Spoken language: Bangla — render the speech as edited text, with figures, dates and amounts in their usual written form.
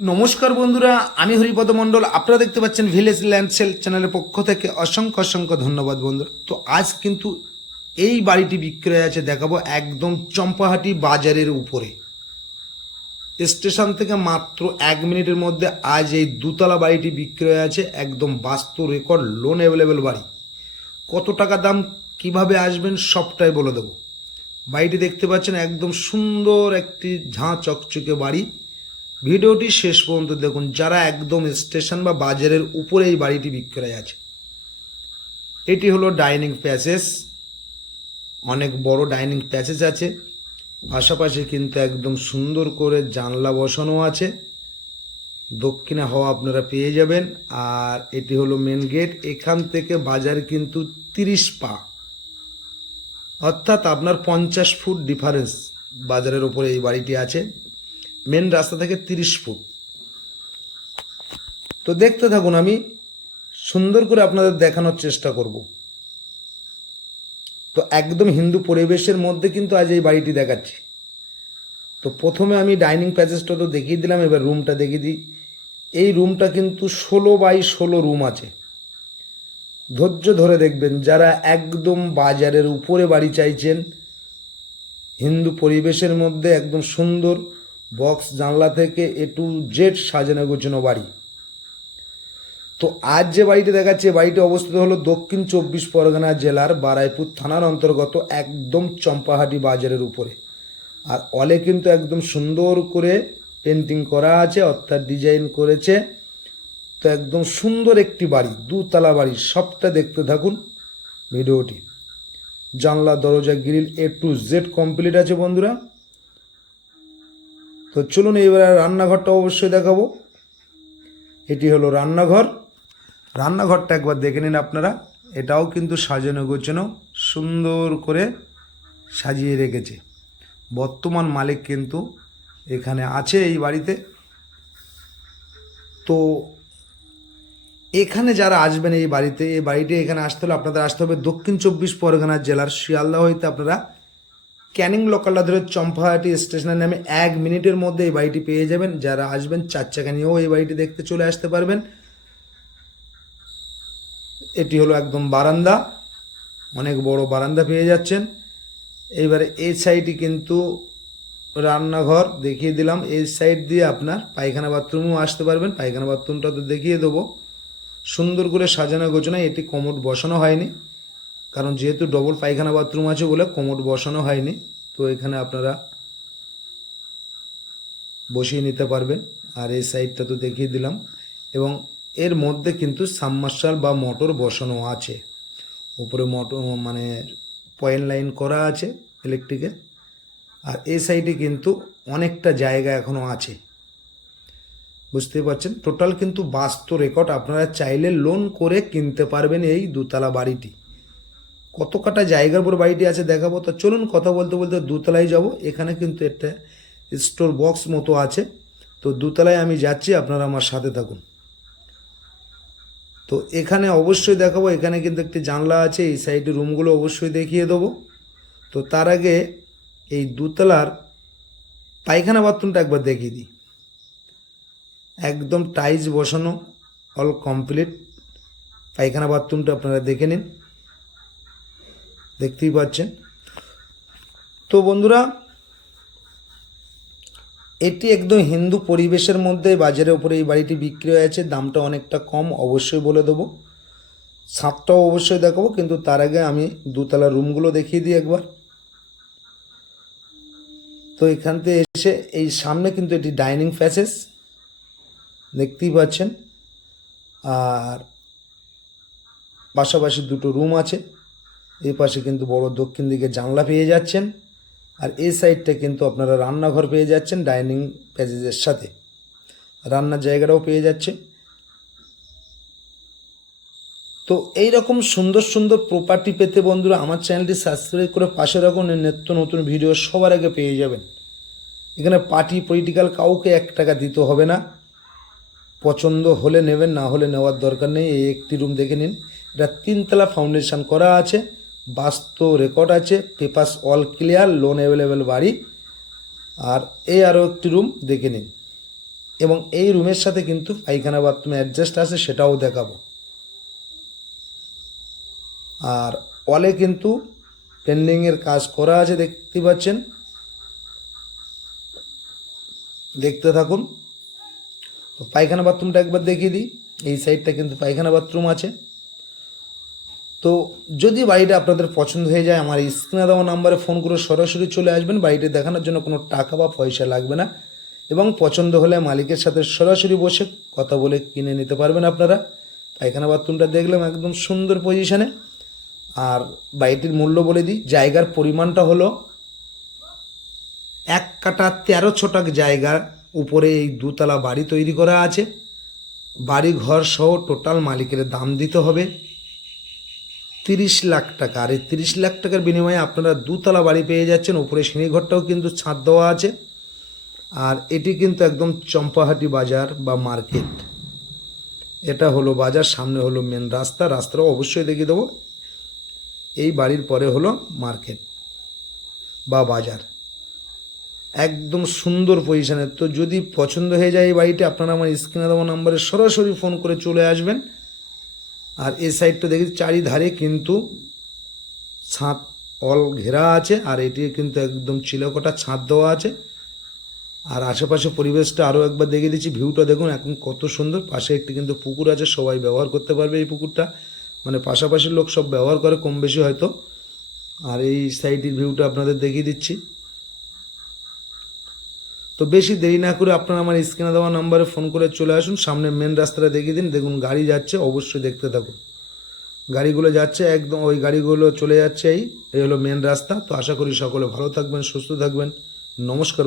নমস্কার বন্ধুরা, আমি হরিপদ মণ্ডল। আপনারা দেখতে পাচ্ছেন ভিলেজ ল্যান্ড সেল চ্যানেলের পক্ষ থেকে অসংখ্য অসংখ্য ধন্যবাদ বন্ধুরা। তো আজ কিন্তু এই বাড়িটি বিক্রয় আছে, দেখাবো একদম চম্পাহাটি বাজারের উপরে, স্টেশন থেকে মাত্র 1 মিনিটের মধ্যে আজ এই দুতলা বাড়িটি বিক্রয় আছে। একদম বাস্তু রেকর্ড লোন অ্যাভেলেবেল বাড়ি। কত টাকা দাম, কিভাবে আসবেন সবটাই বলে দেবো। বাড়িটি দেখতে পাচ্ছেন একদম সুন্দর একটি ঝাঁ চকচকে বাড়ি। ভিডিওটি শেষ পর্যন্ত দেখুন, যারা একদম স্টেশন বা বাজারের উপরে এই বাড়িটি বিক্রয় আছে। এটি হলো ডাইনিং প্যাসেজ, অনেক বড় ডাইনিং প্যাসেজ আছে, পাশাপাশি কিন্তু একদম সুন্দর করে জানলা বসানো আছে, দক্ষিণে হাওয়া আপনারা পেয়ে যাবেন। আর এটি হলো মেন গেট। এখান থেকে বাজার কিন্তু 30 পা, অর্থাৎ আপনার 50 ফুট ডিফারেন্স বাজারের উপরে এই বাড়িটি আছে, মেন রাস্তা থেকে 30 ফুট। তো দেখতে থাকুন, আমি সুন্দর করে আপনাদের দেখানোর চেষ্টা করব। তো একদম হিন্দু পরিবেশের মধ্যে কিন্তু আজ এই বাড়িটি দেখাচ্ছি। তো প্রথমে আমি ডাইনিং প্যাসেজটা তো দেখিয়ে দিলাম, এবার রুমটা দেখিয়ে দিই। এই রুমটা কিন্তু 16x16 রুম আছে। ধৈর্য ধরে দেখবেন, যারা একদম বাজারের উপরে বাড়ি চাইছেন, হিন্দু পরিবেশের মধ্যে একদম সুন্দর বক্স জানলা থেকে A to Z সাজানো গোছানো বাড়ি। তো আজ যে বাড়িটি দেখাচ্ছে, বাড়িটি অবস্থিত হলো দক্ষিণ 24 পরগনা জেলার বারাইপুর থানার অন্তর্গত একদম চম্পাহাটি বাজারের উপরে। আর অলে কিন্তু একদম সুন্দর করে পেন্টিং করা আছে, অর্থাৎ ডিজাইন করেছে। তো একদম সুন্দর একটি বাড়ি, দুতলা বাড়ি। সবটা দেখতে থাকুন ভিডিওটি। জানলা দরজা grill A to Z complete আছে বন্ধুরা। তো চলুন এবার রান্নাঘরটা অবশ্যই দেখাবো। এটি হলো রান্নাঘর। রান্নাঘরটা একবার দেখে নিন আপনারা। এটাও কিন্তু সাজানো গোছানো, সুন্দর করে সাজিয়ে রেখেছে। বর্তমান মালিক কিন্তু এখানে আছে এই বাড়িতে। তো এখানে যারা আসবেন এই বাড়িটি এখানে আসতে হলে আপনাদের আসতে হবে দক্ষিণ 24 পরগনা জেলার শিয়ালদা হইতে আপনারা ক্যানিং লোকালটা ধরে চম্পাহাটি স্টেশনের নামে 1 মিনিটের মধ্যে এই বাড়িটি পেয়ে যাবেন। যারা আসবেন 4 চাকা নিয়েও এই বাড়িটি দেখতে চলে আসতে পারবেন। এটি হলো একদম বারান্দা, অনেক বড় বারান্দা পেয়ে যাচ্ছেন। এইবারে এই সাইডে কিন্তু রান্নাঘর দেখিয়ে দিলাম। এই সাইড দিয়ে আপনার পায়খানা বাথরুমও আসতে পারবেন। পায়খানা বাথরুমটা তো দেখিয়ে দেবো। সুন্দর করে সাজানো গোছানো। এটি কমোড বসানো হয়নি, কারণ যেহেতু ডবল পায়খানা বাথরুম আছে বলে কমোড বসানো হয়নি। তো এখানে আপনারা বসিয়ে নিতে পারবেন। আর এই সাইডটা তো দেখিয়ে দিলাম। এবং এর মধ্যে কিন্তু সাবমার্শাল বা মোটর বসানো আছে। উপরে মোটর মানে পয়েন্ট লাইন করা আছে ইলেকট্রিকের। আর এই সাইডে কিন্তু অনেকটা জায়গা এখনও আছে, বুঝতেই পারছেন। টোটাল কিন্তু বাস্তু রেকর্ড। আপনারা চাইলে লোন করে কিনতে পারবেন এই দুতলা বাড়িটি। কত কাটা জায়গার উপর বাড়িটি আছে দেখাবো। তো চলুন কথা বলতে বলতে দুতলায় যাব। এখানে কিন্তু একটা স্টোর বক্স মতো আছে। তো দুতলায় আমি যাচ্ছি, আপনারা আমার সাথে থাকুন। তো এখানে অবশ্যই দেখাবো। এখানে কিন্তু একটি জানলা আছে, এই সাইডে রুমগুলো অবশ্যই দেখিয়ে দেবো। তো তার আগে এই দুতলার পায়খানা বাথরুমটা একবার দেখিয়ে দিই। একদম টাইলস বসানো, অল কমপ্লিট। পায়খানা বাথরুমটা আপনারা দেখে নিন, দেখতেই পাচ্ছেন। তো বন্ধুরা, এটি একদম হিন্দু পরিবেশের মধ্যে বাজারের উপরে এই বাড়িটি বিক্রি হয়েছে। দামটা অনেকটা কম, অবশ্যই বলে দেবো। ছাদটাও অবশ্যই দেখাবো, কিন্তু তার আগে আমি দুতলা রুমগুলো দেখিয়ে দিই একবার। তো এখান থেকে এসে এই সামনে কিন্তু এটি ডাইনিং প্যাসেজ, দেখতেই পাচ্ছেন। আর পাশাপাশি দুটো রুম আছে। এই পাশে কিন্তু বড় দক্ষিণ দিকে জানলা পেয়ে যাচ্ছেন। আর এই সাইডটা কিন্তু আপনারা রান্নাঘর পেয়ে যাচ্ছেন ডাইনিং প্যাসেজের সাথে। রান্নার জায়গাটাও পেয়ে যাচ্ছে। তো এই রকম সুন্দর সুন্দর প্রপার্টি পেতে বন্ধুরা আমার চ্যানেলটি সাবস্ক্রাইব করে পাশে রাখুন। নিত্য নতুন ভিডিও সবার আগে পেয়ে যাবেন। এখানে পার্টি পলিটিক্যাল কাউকে 1 টাকা দিতে হবে না। পছন্দ হলে নেবেন, না হলে নেওয়ার দরকার নেই। এই একটি রুম দেখে নিন। এটা 3তলা ফাউন্ডেশন করা আছে, বাস্তু রেকর্ড আছে, papers all clear, loan available বাড়ি। আর এই আরও একটি রুম দেখে নিন। এবং এই রুমের সাথে কিন্তু পায়খানা বাথরুম অ্যাডজাস্ট আছে, সেটাও দেখাবো। আর ওয়ালে কিন্তু পেন্ডিংয়ের কাজ করা আছে, দেখতে পাচ্ছেন, দেখতে থাকুন। তো পায়খানা বাথরুমটা একবার দেখিয়ে দিই। এই সাইডটা কিন্তু পায়খানা বাথরুম আছে। তো যদি বাড়িটা আপনাদের পছন্দ হয়ে যায়, আমার স্ক্রিনে দেওয়া নাম্বারে ফোন করে সরাসরি চলে আসবেন। বাড়িটি দেখানোর জন্য কোনো টাকা বা পয়সা লাগবে না, এবং পছন্দ হলে মালিকের সাথে সরাসরি বসে কথা বলে কিনে নিতে পারবেন আপনারা। পায়খানা বাথরুমটা দেখলাম একদম সুন্দর পজিশানে। আর বাড়িটির মূল্য বলে দিই, জায়গার পরিমাণটা হলো 1 কাঠা 13 ছটাক জায়গার উপরে এই দুতলা বাড়ি তৈরি করা আছে। বাড়ি ঘর সহ টোটাল মালিকের দাম দিতে হবে 30 লাখ টাকা। আর এই 30 লাখ টাকার বিনিময়ে আপনারা দুতলা বাড়ি পেয়ে যাচ্ছেন। উপরে সিঁড়িঘরটাও কিন্তু ছাদ দেওয়া আছে। আর এটি কিন্তু একদম চম্পাহাটি বাজার বা মার্কেট। এটা হলো বাজার, সামনে হলো মেন রাস্তা, রাস্তাটাও অবশ্যই দেখিয়ে দেবো। এই বাড়ির পরে হলো মার্কেট বা বাজার, একদম সুন্দর পজিশানে। তো যদি পছন্দ হয়ে যায় এই বাড়িটি, আপনারা আমার স্ক্রিনে দেওয়া নাম্বারে সরাসরি ফোন করে চলে আসবেন। আর এই সাইডটা দেখি চারিধারে কিন্তু ছাদ অল ঘেরা আছে, আর এটি কিন্তু একদম চিলেকোঠা ছাদ দেওয়া আছে। আর আশেপাশে পরিবেশটা আরও একবার দেখিয়ে দিচ্ছি। ভিউটা দেখুন এখন কত সুন্দর। পাশে একটি কিন্তু পুকুর আছে, সবাই ব্যবহার করতে পারবে এই পুকুরটা, মানে পাশাপাশি লোক সব ব্যবহার করে কম বেশি হয়তো। আর এই সাইডের ভিউটা আপনাদের দেখিয়ে দিচ্ছি। তো বেশি দেরি না করে আপনারা আমার স্ক্রিনে দেওয়া নাম্বারে ফোন করে চলে আসুন। সামনে মেন রাস্তাটা দেখিয়ে দিন, দেখুন গাড়ি যাচ্ছে, অবশ্যই দেখতে থাকুন। গাড়িগুলো যাচ্ছে একদম, ওই গাড়িগুলো চলে যাচ্ছে। এই হলো মেন রাস্তা। তো আশা করি সকলে ভালো থাকবেন, সুস্থ থাকবেন। নমস্কার।